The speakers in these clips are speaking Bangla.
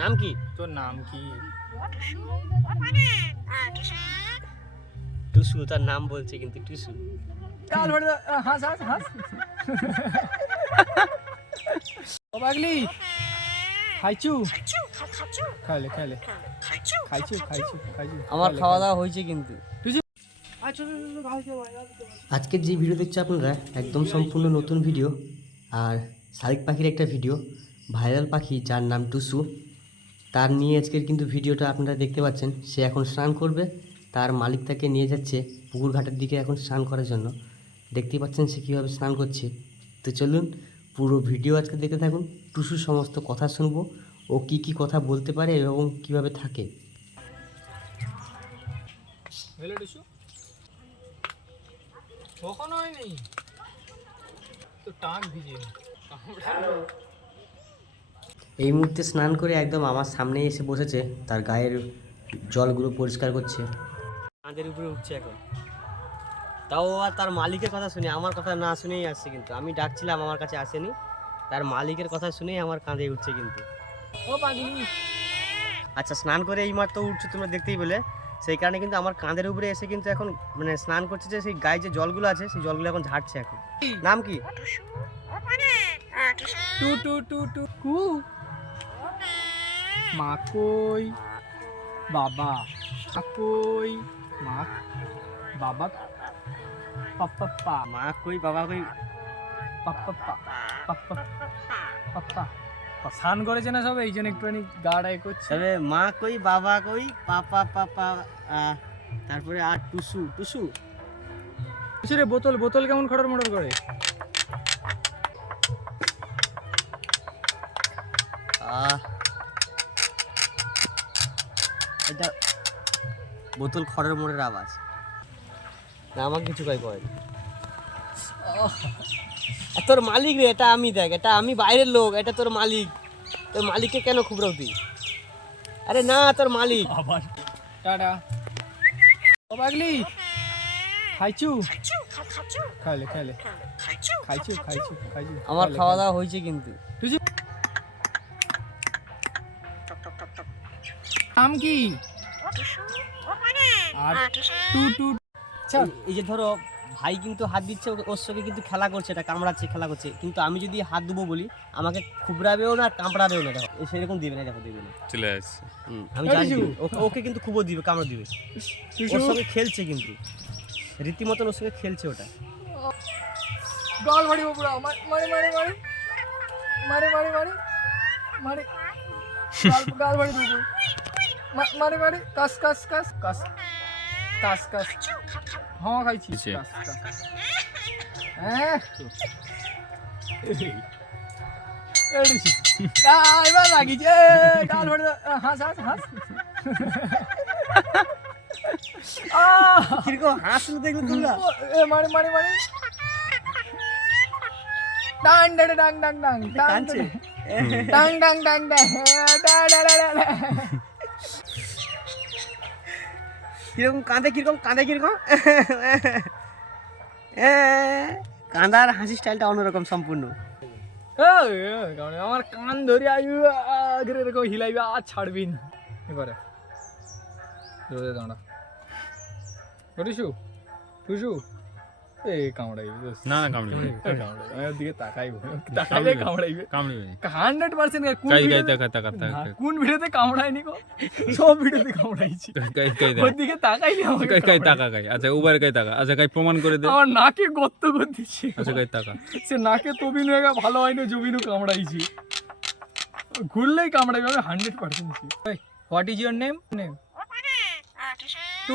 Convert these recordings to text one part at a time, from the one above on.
নাম কি? তোর নাম কি? টুসু তার নাম বলছে কিন্তু টুসু। কাল ভরে হাস হাস হাস। ও পাগলি। খাইছু? খাইলে খাইলে। খাইছু খাইছু খাইছু। আমার খাওয়া দাওয়া হয়েছে কিন্তু। আজকের যে ভিডিও দেখছ আপনারা একদম সম্পূর্ণ নতুন ভিডিও আর শালিক পাখির একটা ভিডিও ভাইরাল পাখি যার নাম টুসু। তার নিয়ে আজকের কিন্তু ভিডিওটা আপনারা দেখতে পাচ্ছেন। সে এখন স্নান করবে। তার মালিক তাকে নিয়ে যাচ্ছে পুকুর ঘাটের দিকে এখন স্নান করার জন্য। দেখতেই পাচ্ছেন সে কীভাবে স্নান করছে। তো চলুন পুরো ভিডিও আজকে দেখতে থাকুন। টুসুর সমস্ত কথা শুনব। ও কি কি কথা বলতে পারে এবং কীভাবে থাকে। কখনো হয়নি? তো টাক ভিজে এই মুহূর্তে স্নান করে একদম আমার সামনে এসে বসেছে তার গায়ের জলগুলো পরিষ্কার করছে। কাঁধের উপরে উঠছে এখন। তাও আর তার মালিকের কথা শুনে আমার কথা না শুনেই আসছে কিন্তু। আমি ডাকছিলাম আমার কাছে আসেনি। তার মালিকের কথা শুনেই আমার কাঁধে উঠছে কিন্তু। ও পাগলি। আচ্ছা স্নান করে এই মাত্র উঠছে তোমরা দেখতেই বলে সেই কারণে কিন্তু আমার কাঁধের উপরে এসে কিন্তু এখন মানে স্নান করছে যে সেই গায়ে যে জলগুলো আছে সেই জলগুলো এখন ঝাড়ছে এখন। নাম কি? টু টু টু টু। কু। মা কই? বাবা কই? মা বাবা পাপ্পা পা। মা কই বাবা কই? পাপ্পা পা। পাপ্পা পাপ্পা। স্নান করেছে না সব? এই জন্য একটুখানি গাড়াই করছে। তবে মা কই বাবা কই পাপা পাপা আহ, তারপরে আর টুসু টুসু। রে বোতল বোতল কেমন খড়র মড়র করে? আহ এটা বোতল খড়ের মোড়ের আওয়াজ। না আমার কিছু কয় কয় তোর মালিক রে এটা আমি দেখ এটা আমি বাইরের লোক এটা তোর মালিক। তোর মালিককে কেন খুবরাও তুই আরে না তোর মালিক। আবার। টাটা। ও পাগলি খাইছু? খাইলে খাইলে। খাইছু খাইছু খাইছু। আমার খাওয়া দাওয়া হয়েছে কিন্তু। নাম কি? আচ্ছা, এই যে ধরো ভাই কিন্তু হাত দিচ্ছে ওর সঙ্গে কিন্তু খেলা করছে এটা কামড়াচ্ছে খেলা করছে। কিন্তু আমি যদি হাত দেবো বলি আমাকে খুবরাবেও না কামড়াবেও না দেখো। সেরকম দিবে না দেখো দিবে না। চলে আসছে। আমি জানি ওকে কিন্তু খুবও দিবে কামড়া দিবে। ওর সঙ্গে খেলছে কিন্তু। রীতিমতন ওর সঙ্গে খেলছে ওটা। গল মারি বাবুরা ま、丸々、カスカスカス？カス。カスカス。はあ、はい、ち。カスカス。ええ。ああ、今ラギジェ。あ あ、キリコ、ハスの手が来るな。え、丸々丸々。ダンダンダンダンダンダンダンダンダンダダンダンダンダンダンダンダンダンダンダンダンダンダンダンダンダンダン কীরকম কাঁদে কীরকম কাঁদে, কীরকম? কাঁদার হাসি স্টাইলটা অন্যরকম সম্পূর্ণ। আমার কান ধরে আইবি আগে এরকম হিলাইবি, আর ছাড়বি না। এবারে রোদে দাঁড়া। টুসু টুসু। না না কামড়িবে এই কামড়াইবি। আমি ওর দিকে তাকাইবো। তাকাইলে কামড়াইবে। কামড়িবে হান্ড্রেড পার্সেন্ট কোন কাই কাই তাকা তাকা তাকা কোন ভিডিওতে কামড়ায়নি গো? সব ভিডিওতে কামড়াইছি। কাই কাই ওর দিকে তাকাইনি আমাকে কাই কাই তাকা কাই আচ্ছা উবার কাই তাকা। আচ্ছা প্রমাণ করে দে। আমার নাকে গর্ত করে আচ্ছা তাকা। সে নাকে তবিনু ভালো হয়নি জবিনু কামড়াইছি। ঘুরলেই কামড়াইবে hundred percent what is your name name two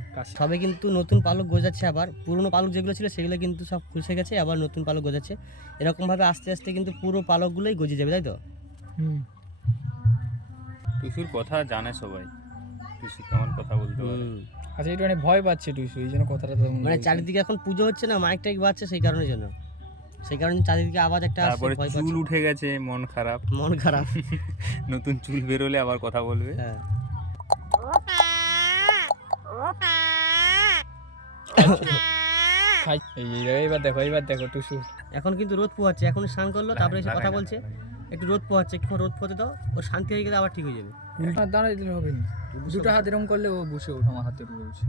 সবে কিন্তু নতুন পালক গজাচ্ছে আবার। পুরনো পালক যেগুলো ছিল সেগুলো কিন্তু সব খুশে গেছে আবার নতুন পালক গজাচ্ছে। এরকমভাবে আস্তে আস্তে কিন্তু পুরো পালকগুলোই গজে যাবে তাই তো? হুম। টুসুর কথা জানে সবাই। টুসু কেমন কথা বলতে পারে। আচ্ছা একটু মানে ভয় পাচ্ছে টুসু এই জন্য কথাটা তো মানে চারিদিকে এখন পুজো হচ্ছে না মাইক টাইক বাজছে সেই কারণের জন্য। সেই কারণে চারিদিকে আওয়াজ একটা আসছে তারপরে ভয় চুল উঠে গেছে মন খারাপ। মন খারাপ। নতুন চুল বেরোলে আবার কথা বলবে। হ্যাঁ। খাই। দেখো এবার দেখো টুসু। এখন কিন্তু রোদ পোহাচ্ছে এখন স্নান করল তারপরে এসে কথা বলছে। একটু রোদ পোহাচ্ছে একটু রোদ পোহাতে দাও ও শান্তি হয়ে গেলে আবার ঠিক হয়ে যাবে। উল্টা দাঁড়াই দিলে হবে না। দুটো হাত এরকম করলে ও বসে ওঠে আমার হাতের উপরে বসে।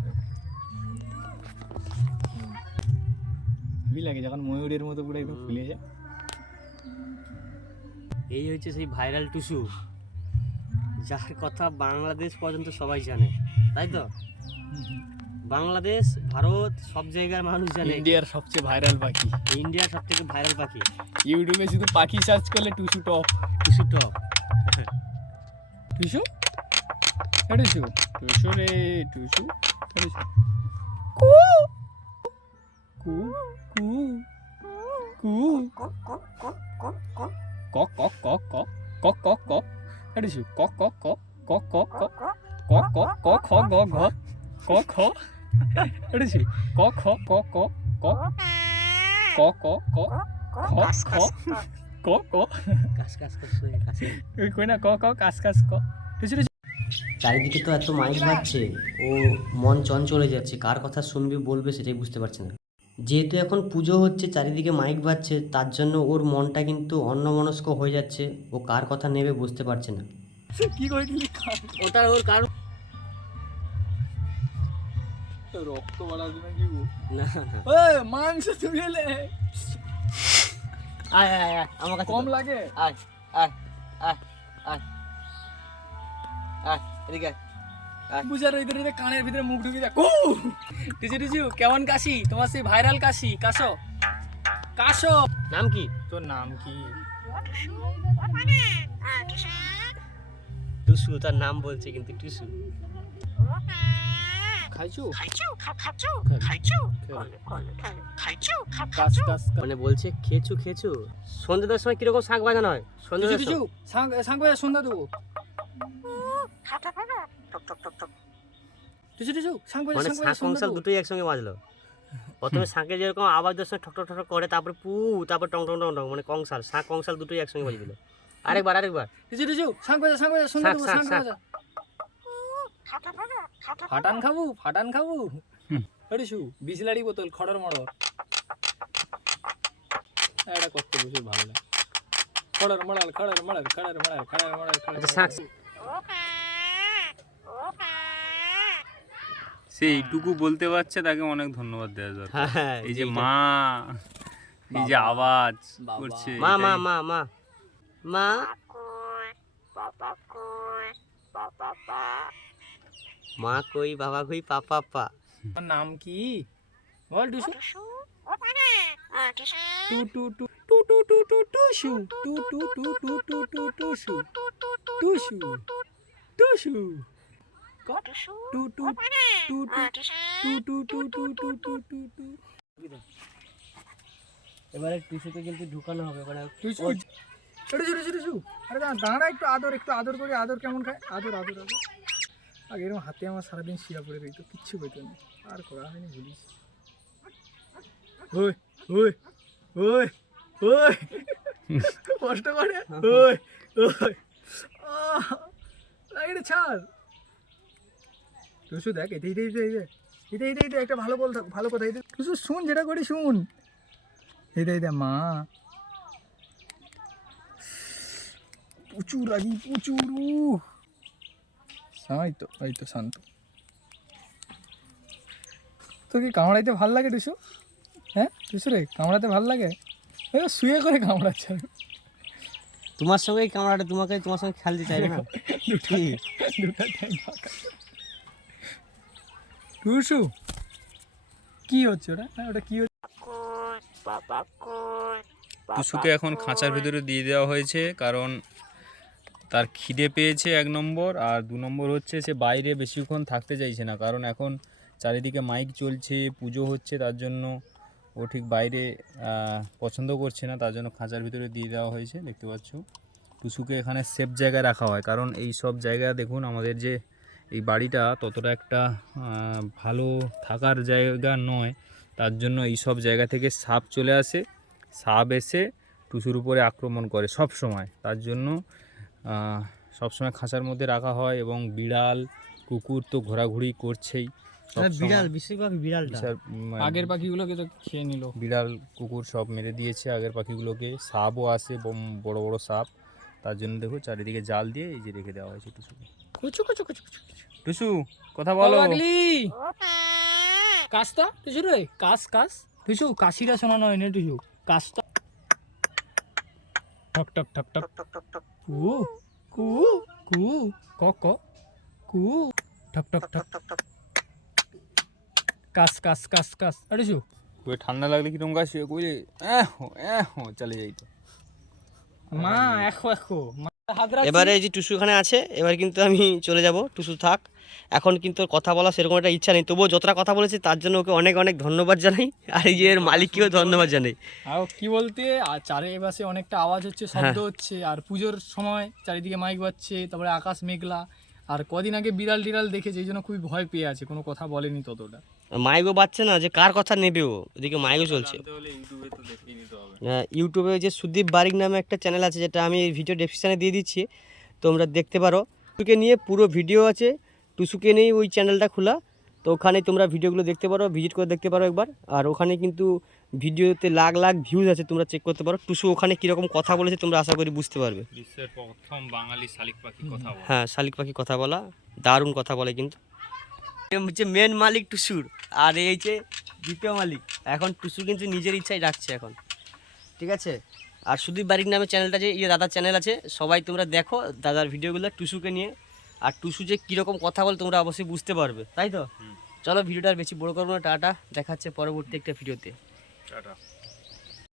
লাগে যখন ময়ূরের মতো পুরো একদম ফুলে যায়। এই হচ্ছে সেই ভাইরাল টুসু যার কথা বাংলাদেশ পর্যন্ত সবাই জানে তাই তো? বাংলাদেশ ভারত সব জায়গার মানুষ জানে ইন্ডিয়ার সবচেয়ে ভাইরাল পাখি ইন্ডিয়ার সব থেকে ভাইরাল পাখি ইউটিউবে শুধু পাখি সার্চ করলে টুসু টপ টুসু টপ টুসু টুসু টুসু রে টুসু। কু কু কু কু কক কক কক কক কক কক কক এ টুসু কক কক কক কক কক কক কক কক কক খ গ ঘ ক ক খ ক ক ক ক ক ক খ খ ক ওই কই না ক ক কাস কাস ক। চারিদিকে তো এত মাইক বাজছে ও মন চঞ্চলে যাচ্ছে কার কথা শুনবে বলবে সেটাই বুঝতে পারছে না। যেহেতু এখন পুজো হচ্ছে চারিদিকে মাইক বাজছে তার জন্য ওর মনটা কিন্তু অন্যমনস্ক হয়ে যাচ্ছে ও কার কথা নেবে বুঝতে পারছে না। কি করে ওটা ওর কারণ রক্ত বাড়াবে নাকি ও না। ওই মাংস তুমি এলে। আয় আয় আয় আমার কাছে কম লাগে? আয় আয় আয় আয় আয় এদিকে। বুঝার ভিতরে ভিতরে কানের ভিতরে মুখ ঢুকে দেখ। টিচু টিচু কেমন কাশি? তোমার সেই ভাইরাল কাশি। কাশো? কাশো? নাম কি? তোর নাম কি? টুসু তার নাম বলছে কিন্তু টুসু। মানে বলছে সময় বাজানো হয়? কিছু বাজা সন্ধ্যা দেবো। দুটোই একসঙ্গে বাজলো। প্রথমে শাঁকে যেরকম আবার দশ ঠক ঠক ঠক করে তারপরে পু তারপর টং টং টং মানে কংসাল শাঁখ কংসাল দুটোই একসঙ্গে বাজবিল আরেকবার আরেকবার। ফাটান খাব ফাটান খাব। টিচু বিসলারি বোতল খড়র মড়র। এটা করতে প্রচুর ভালো লাগে। খড়র মড়াল খড়র মড়াল খড়র মড়াল খড়র মড়াল খড়র আচ্ছা সে এইটুকু বলতে পারছে তাকে অনেক ধন্যবাদ দেওয়া দরকার। হ্যাঁ এই যে মা এই যে আওয়াজ করছে মা মা মা মা। মা। মা কই বাবা কই পাপা পা তোমার নাম কি বল টুসু টু টু টু টু টু টু টু টুসু টু টু টু টু টু টু টুসু টুসু টুসু টু টু টু টু টু টু টু টু টু টু এবারে টুসুকে কিন্তু ঢুকানো হবে মানে টুসু টুসু টুসু টুসু আরে দাঁড়া একটু আদর একটু আদর করে আদর কেমন খায় আদর আদর আদর আগে এরকম হাতে আমার সারাদিন শিরা পড়ে রইত, কিচ্ছু পেতো না। আর করা হয়নি বলিস ওই ওই ওই ওই। কষ্ট করে? ওই ওই। লাগে ছাড়। টুসু, দেখ এটা এটা এটা এটা এটা এটা এটা একটা ভালো বল ভালো কথা এটা টুসু, শুন, যেটা করি, শুন। এটা এটা মা। প্রচুর, রাগি, প্রচুর এই তো তো শান্ত তোকে কামড়াইতে ভালো লাগে টুসু? হ্যাঁ টুসু রে কামড়াতে ভালো লাগে? শুয়ে করে কামড়াচ্ছে। তোমার সঙ্গেই কামড়াটা তোমাকে তোমার সঙ্গে খেলতে চাইবে না? কি? দুটা টুসু কি হচ্ছে ওটা? হ্যাঁ ওটা কি হচ্ছে? টুসুকে এখন খাঁচার ভিতরে দিয়ে দেওয়া হয়েছে কারণ তার খিদে পেয়েছে এক নম্বর, আর দু নম্বর হচ্ছে সে বাইরে বেশিক্ষণ থাকতে চাইছে না, কারণ এখন চারিদিকে মাইক চলছে, পুজো হচ্ছে, তার জন্য ও ঠিক বাইরে পছন্দ করছে না, তার জন্য খাঁচার ভিতরে দিয়ে দেওয়া হয়েছে, দেখতে পাচ্ছ। টুসুকে এখানে সেফ জায়গায় রাখা হয়, কারণ এই সব জায়গা দেখুন, আমাদের যে এই বাড়িটা ততটা একটা ভালো থাকার জায়গা নয়, তার জন্য এই সব জায়গা থেকে সাপ চলে আসে, সাপ এসে টুসুর উপরে আক্রমণ করে সব সময়, তার জন্য সবসময় খাঁচার মধ্যে রাখা হয় এবং বিড়াল কুকুর তো ঘোরাঘুরি করছেই সবসময়। বিড়াল বেশিরভাগ বিড়ালটা। বিশাল, উম, আগের পাখিগুলোকে তো খেয়ে নিল। বিড়াল কুকুর সব মেরে দিয়েছে আগের পাখিগুলোকে। সাপও আসে বড় বড় সাপ। তার জন্য দেখো চারিদিকে জাল দিয়ে এই যে রেখে দেওয়া হয়েছে টুসুকে কুচু কুচু কুচু কুচু। টুসু কথা বলো। পাগলি। কাজটা টুসু রে কাস কাস টুসু কাশিটা শোনানো হয় না টুসু। কাজটা ঠক ঠক ঠক ঠক। কু কু কু ক ক কু। ঠক ঠক ঠক। ঠক কাস কাস কাস কাস। আরে টুসু খুবই ঠান্ডা লাগলে কিরম গাছ শুয়ে কই এহ এহ চলে যাই তো। মা এখো এখো। এবারে এই যে টুসু এখানে আছে এবার কিন্তু আমি চলে যাব। টুসু থাক। এখন কিন্তু ওর কথা বলা সেরকম একটা ইচ্ছা নেই। তবুও যতটা কথা বলেছে তার জন্য ওকে অনেক অনেক ধন্যবাদ জানাই। আর এই যে এর মালিককেও ধন্যবাদ জানাই। আর কি বলতে আর চারিপাশে অনেকটা আওয়াজ হচ্ছে শব্দ হচ্ছে আর পুজোর সময় চারিদিকে মাইক বাজছে তারপরে আকাশ মেঘলা। আর কদিন আগে বিড়াল টিড়াল দেখেছে এই জন্য খুবই ভয় পেয়ে আছে কোনো কথা বলেনি ততটা। মাইকও বাচ্চা না যে কার কথা নেবে ও? এদিকে মাইকও চলছে। ইউটিউবে তো দেখেই নিতে হবে। আহ, ইউটিউবে যে সুদীপ বারিক নামে একটা চ্যানেল আছে যেটা আমি ভিডিও ডেসক্রিপশানে দিয়ে দিচ্ছি তোমরা দেখতে পারো। ওকে নিয়ে পুরো ভিডিও আছে টুসুকে নিয়েই ওই চ্যানেলটা খোলা। তো ওখানে তোমরা ভিডিওগুলো দেখতে পারো ভিজিট করে দেখতে পারো একবার। আর ওখানে কিন্তু ভিডিওতে লাখ লাখ ভিউজ আছে তোমরা চেক করতে পারো। টুসু ওখানে কীরকম কথা বলেছে তোমরা আশা করি বুঝতে পারবে। বিশ্বের প্রথম বাঙালি শালিক পাখি কথা বলে। হ্যাঁ শালিক পাখি কথা বলা দারুণ কথা বলে কিন্তু। হচ্ছে মেন মালিক টুসুর আর এই যে দ্বিতীয় মালিক। এখন টুসু কিন্তু নিজের ইচ্ছায় রাখছে এখন। ঠিক আছে? আর সুদীপ বারিক নামে চ্যানেলটা যে ইয়ে দাদার চ্যানেল আছে সবাই তোমরা দেখো দাদার ভিডিওগুলো টুসুকে নিয়ে। আর টুসু যে কীরকম কথা বলে তোমরা অবশ্যই বুঝতে পারবে তাই তো? চলো ভিডিওটা আর বেশি বড় করব না টাটা দেখাচ্ছে পরবর্তী একটা ভিডিওতে। টাটা।